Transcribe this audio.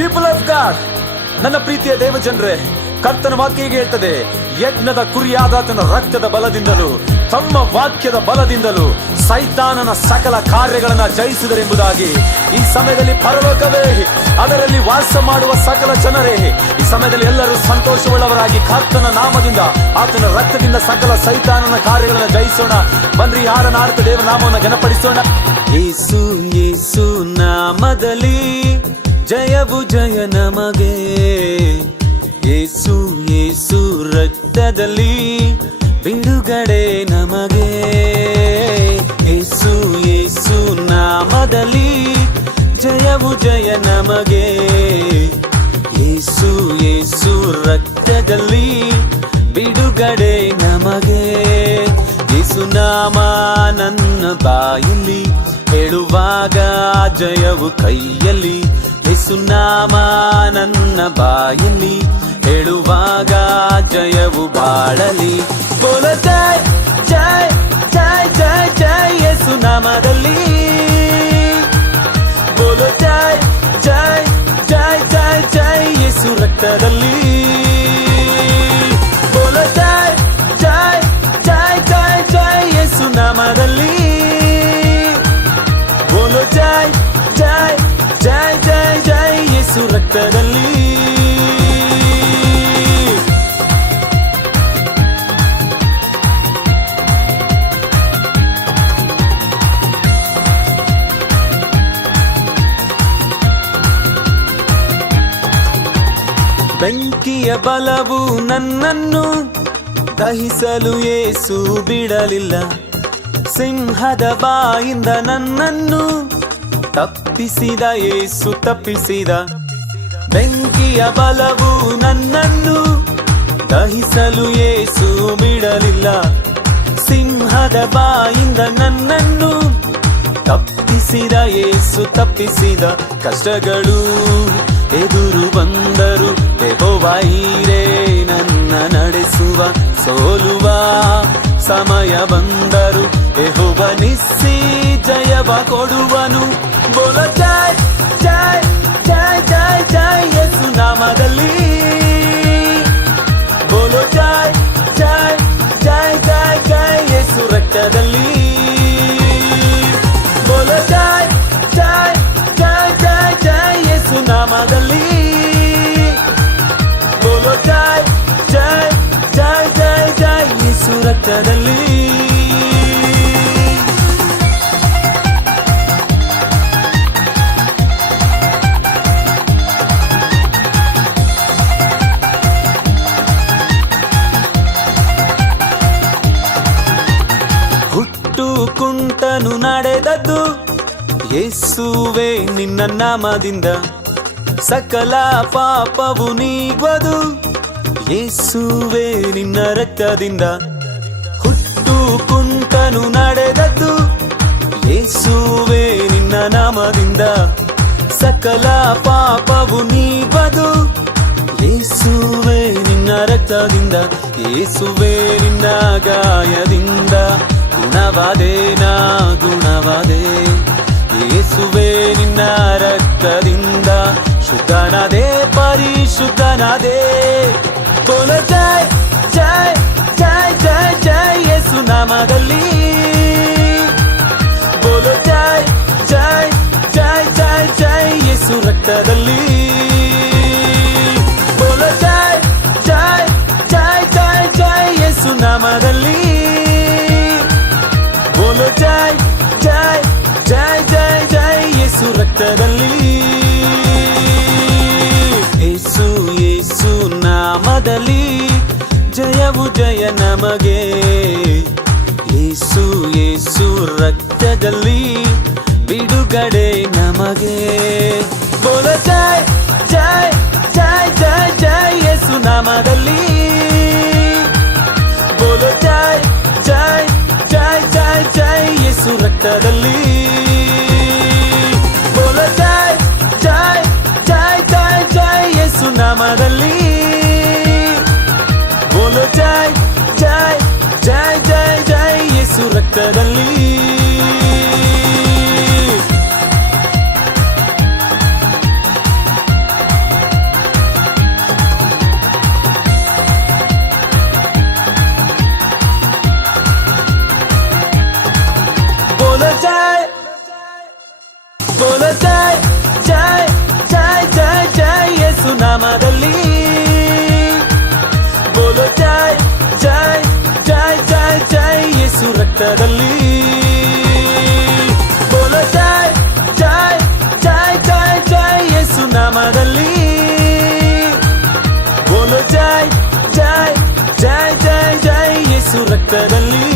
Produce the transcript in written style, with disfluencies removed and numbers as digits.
People of god, ನನ್ನ ಪ್ರೀತಿಯ ದೇವಜನರೇ, ಕರ್ತನ ವಾಕ್ಯ ಹೀಗೆ ಹೇಳ್ತದೆ, ಯಜ್ಞದ ಕುರಿಯಾದಾತನ ರಕ್ತದ ಬಲದಿಂದಲೂ ತಮ್ಮ ವಾಕ್ಯದ ಬಲದಿಂದಲೂ ಸೈತಾನನ ಸಕಲ ಕಾರ್ಯಗಳನ್ನ ಜಯಿಸಿದರೆಂಬುದಾಗಿ. ಈ ಸಮಯದಲ್ಲಿ ಪರಲೋಕವೇ, ಅದರಲ್ಲಿ ವಾಸ ಮಾಡುವ ಸಕಲ ಜನರೇ, ಈ ಸಮಯದಲ್ಲಿ ಎಲ್ಲರೂ ಸಂತೋಷವುಳ್ಳವರಾಗಿ ಕರ್ತನ ನಾಮದಿಂದ, ಆತನ ರಕ್ತದಿಂದ ಸಕಲ ಸೈತಾನನ ಕಾರ್ಯಗಳನ್ನ ಜಯಿಸೋಣ. ಬನ್ರಿ, ಹಾಡನ ಹಾಡುತ್ತಾ ದೇವರ ನಾಮವನ್ನು ಘನಪಡಿಸೋಣ. ಯೇಸು ಯೇಸು ನಾಮದಲ್ಲಿ ಜಯವು ಜಯ ನಮಗೆ, ಯೇಸು ಯೇಸು ರಕ್ತದಲ್ಲಿ ಬಿಡುಗಡೆ ನಮಗೆ, ಯೇಸು ಯೇಸು ನಾಮದಲ್ಲಿ ಜಯವು ಜಯ ನಮಗೆ, ಯೇಸು ಯೇಸು ರಕ್ತದಲ್ಲಿ ಬಿಡುಗಡೆ ನಮಗೆ. ಯೇಸು ನಾಮ ನನ್ನ ಬಾಯಲ್ಲಿ ಹೇಳುವಾಗ ಜಯವು ಕೈಯಲ್ಲಿ, ಯೇಸು ನಾಮ ನನ್ನ ಬಾಯಲ್ಲಿ ಹೇಳುವಾಗ ಜಯವು ಬಾಳಲಿ. ಬೋಲ ಜೈ ಜೈ ಜೈ ಜೈ ಜೈ ಯೇಸು ನಾಮದಲ್ಲಿ, ಬೋಲ ಜೈ ಜೈ ಜೈ ಜೈ ಜೈ ಯೇಸು ರಕ್ತದಲ್ಲಿ, ಬೋಲ ಜೈ ಜೈ ಜೈ ಜೈ ಜೈ ಯೇಸು ನಾಮದಲ್ಲಿ, ಬೋಲೋ ಜೈ ಜೈ ಜೈ ಜೈ ಜೈ ಯೇಸು ರಕ್ತದಲ್ಲಿ. ಬೆಂಕಿಯ ಬಲವು ನನ್ನನ್ನು ದಹಿಸಲು ಯೇಸು ಬಿಡಲಿಲ್ಲ, ಸಿಂಹದ ಬಾಯಿಂದ ನನ್ನನ್ನು ತಪ್ಪಿಸಿದ ಯೇಸು ತಪ್ಪಿಸಿದ. ಬೆಂಕಿಯ ಬಲವು ನನ್ನನ್ನು ದಹಿಸಲು ಯೇಸು ಬಿಡಲಿಲ್ಲ, ಸಿಂಹದ ಬಾಯಿಂದ ನನ್ನನ್ನು ತಪ್ಪಿಸಿದ ಯೇಸು ತಪ್ಪಿಸಿದ. ಕಷ್ಟಗಳು ಎದುರು ಬಂದರು ಯೆಹೋವನೇ ನನ್ನ ನಡೆಸುವ, ಸೋಲುವ ಸಮಯ ಬಂದರು ಯೆಹೋವ ನಿಸ್ಸಿ ಜಯವ ಕೊಡುವನು. ಬೋಲ ಜೈ ಜೈ ಜೈ ಜೈ ಜೈ ಯೇಸು ನಾಮದಲ್ಲಿ, ಬೋಲೋ ಜೈ ಜೈ ಜೈ ಜೈ ಜೈ ಯೇಸು ರಕ್ತದಲ್ಲಿ, ಬೋಲೋ ಜೈ ಜೈ ಜೈ ಜೈ ಜೈ ಯೇಸು ನಾಮದಲ್ಲಿ, ಬೋಲೋ ಜೈ ಜೈ ಜೈ ಜೈ ಜೈ ಯೇಸು ರಕ್ತದಲ್ಲಿ. ಹುಟ್ಟು ಕುಂಟನು ನಡೆದದ್ದು ಯೇಸುವೆ ನಿನ್ನ ನಾಮದಿಂದ, ಸಕಲ ಪಾಪವು ನೀಗುವುದು ಯೇಸುವೆ ನಿನ್ನ ರಕ್ತದಿಂದ. ಹುಟ್ಟು ಕುಂಟನು ನಡೆದದ್ದು ಯೇಸುವೆ ನಿನ್ನ ನಾಮದಿಂದ, ಸಕಲ ಪಾಪವು ನೀಗುವುದು ಯೇಸುವೆ ನಿನ್ನ ರಕ್ತದಿಂದ. ಯೇಸುವೆ ನಿನ್ನ ಗಾಯದಿಂದ ಗುಣವಾದೆ ನಾ ಗುಣವಾದೆ, ಯೇಸುವೆ ನಿನ್ನ ರಕ್ತದಿಂದ ಶುದ್ಧನಾದೆ ಪರಿಶುದ್ಧನಾದೆ. ಬೋಲ ಜೈ ಜೈ ಜೈ ಜೈ ಜೈ ಯೇಸು ನಾಮದಲ್ಲಿ, ಬೋಲೋ ಜೈ ಜೈ ಜೈ ಜೈ ಜೈ ಯೇಸು ರಕ್ತದಲ್ಲಿ, ಬೋಲೋ ಜೈ ಜೈ ಜೈ ಜೈ ಜೈ ಯೇಸು ನಾಮದಲ್ಲಿ, ಬೋಲೋ ಜೈ ಜೈ ಜೈ ಜೈ ಜೈ ಯೇಸು ರಕ್ತದಲ್ಲಿ. ಯೇಸು ಯೇಸು ನಾಮದಲ್ಲಿ ಜಯವು ಜಯ ನಮಗೆ, ಯೇಸು ಯೇಸು ರಕ್ತದಲ್ಲಿ ಬಿಡುಗಡೆ ನಮಗೆ. ಬೋಲ ಜೈ ಜೈ ಜೈ ಜೈ ಜೈ ಯೇಸು ನಾಮದಲ್ಲಿ, ಬೋಲೋ ಜೈ ಜೈ ಜೈ ಜೈ ಜೈ ಯೇಸು ರಕ್ತದಲ್ಲಿ, ಬೋಲೋ ಜೈ ಜೈ ಜೈ ಜೈ ಜೈ ಯೇಸು ನಾಮದಲ್ಲಿ, ಬೋಲೋ ಜೈ ಜೈ ಜೈ ಜೈ ಜೈ ಯೇಸು ರಕ್ತದಲ್ಲಿ. ನಾಮದಲ್ಲಿ ಬೋಲೋ ಜೈ ಜೈ ಜೈ ಜೈ ಜೈ ಯೇಸು ರಕ್ತದಲ್ಲಿ ಬೋಲೋ ಜೈ ಜೈ ಜೈ ಜೈ ಜೈ ಯೇಸು ನಾಮದಲ್ಲಿ ಬೋಲೋ ಜೈ ಜೈ ಜೈ ಜೈ ಜೈ ಯೇಸು ರಕ್ತದಲ್ಲಿ